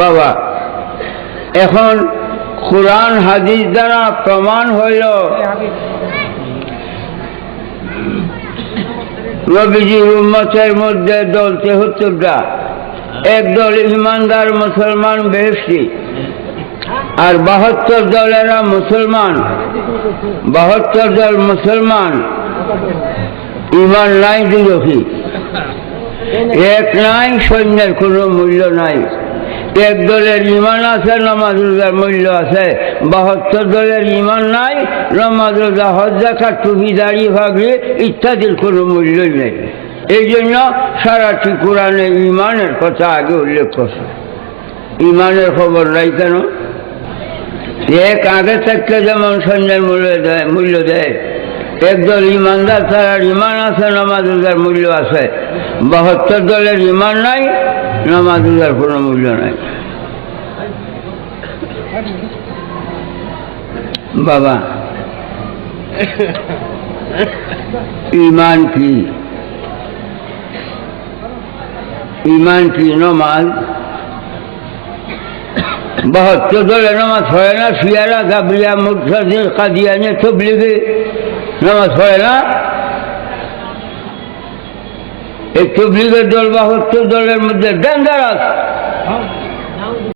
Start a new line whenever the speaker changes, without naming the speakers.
বাবা, এখন কোরআন হাদিস দ্বারা প্রমাণ হইল নবীজির উম্মতের মধ্যে দল তেহত্তরটা এক দল ইমানদার মুসলমান বেহস্তি আর বাহাত্তর দলেরা মুসলমান। বাহাত্তর দল মুসলমান, ইমান নাই দুজখী এক নাই, সৈন্যের কোনো মূল্য নাই। এক দলের ইমান আছে, নমাজ রোজার মূল্য আছে। বাহাত্তর দলের ইমান নাই, নমাজ রোজা হজ্জাকা টুপি, দাড়ি ভাগলে ইত্যাদির কোনো মূল্যই নেই। এই জন্য সারাটি কোরআনে ইমানের কথা আগে উল্লেখ করছে। ইমানের খবর নাই কেন? এক আগে থেকে যেমন সৈন্যের মূল্য দেয় মূল্য দেয়। একদল ইমানদার, তার ইমান আছে, নামাজ রোজার মূল্য আছে। বাহাত্তর দলের ইমান নাই নামাজ রোজার কোনো মূল্য নাই বাবা ইমান কি ইমান কি নমাজ বাহাত্তর দলে নামাজ পড়ে না শিয়ারা গাবরিয়া মুরসাদিন কাদিয়ানে তবলিগে নামাজ পড়ে না এই তবলিগের দল বাহাত্তর দলের মধ্যে ডেঞ্জারাস